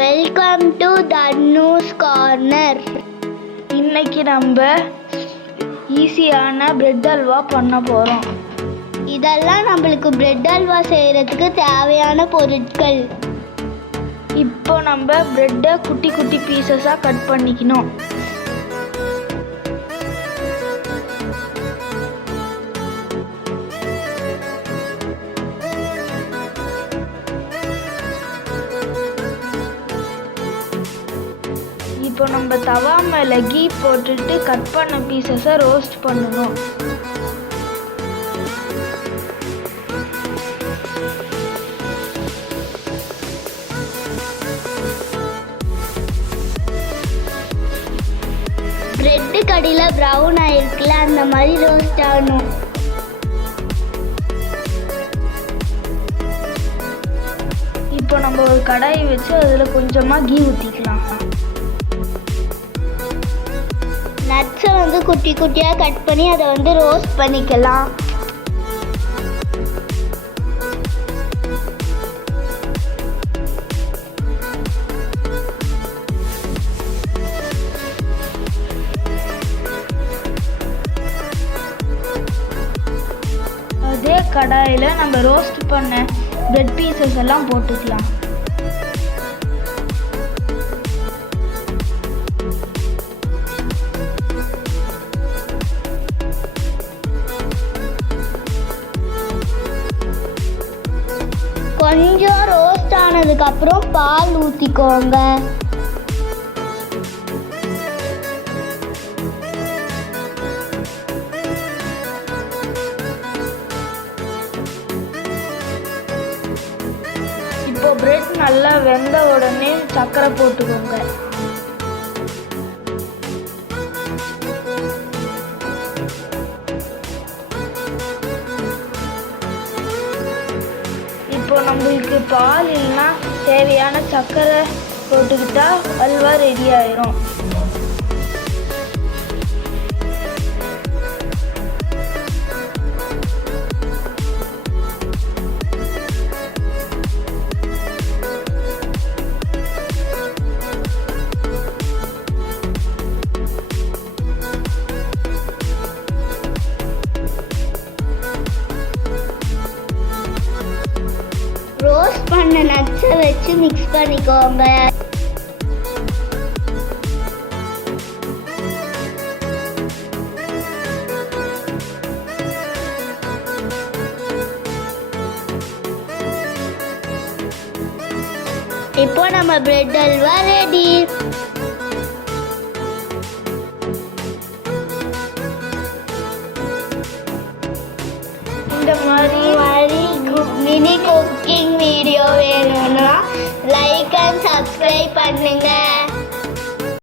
Welcome to தன்னுஸ் corner. இன்னைக்கு நம்ம ஈஸியான பிரெட் அல்வா பண்ண போகிறோம். இதெல்லாம் நம்மளுக்கு பிரெட் அல்வா செய்கிறதுக்கு தேவையான பொருட்கள். இப்போ நம்ம பிரெட்டை குட்டி குட்டி பீசஸாக கட் பண்ணிக்கணும். இப்போ நம்ம தவா மேலே கீ போட்டுட்டு கட் பண்ண பீசஸை ரோஸ்ட் பண்ணணும். பிரெட்டு கடியில் ப்ரௌன் ஆயிருக்குல்ல, அந்த மாதிரி ரோஸ்ட் ஆகணும். இப்போ நம்ம ஒரு கடாயை வச்சு அதில் கொஞ்சமாக கீ ஊற்றிக்கலாம். நட்ஸை குட்டி குட்டியாக கட் பண்ணி அதை ரோஸ்ட் பண்ணிக்கலாம். அதே கடாயில் நம்ம ரோஸ்ட் பண்ண பிரெட் பீசஸ் எல்லாம் போட்டுக்கலாம். கொஞ்சம் ரோஸ்ட் ஆனதுக்கப்புறம் பால் ஊற்றிக்கோங்க. இப்போ பிரெட் நல்லா வெந்த உடனே சர்க்கரை போட்டுக்கோங்க. இப்போ நம்மளுக்கு பால் இல்லைன்னா தேவையான சர்க்கரை போட்டுக்கிட்டா அல்வா ரெடி ஆயிரும். ரோஸ்ட் பண்ண நட்ஸை வச்சு மிக்ஸ் பண்ணிக்கோங்க. இப்போ நம்ம பிரெட் அல்வா ரெடி. இந்த மாதிரி மினி குக்கிங் வீடியோ வேணும்னா லைக் அண்ட் சப்ஸ்கிரைப் பண்ணுங்க.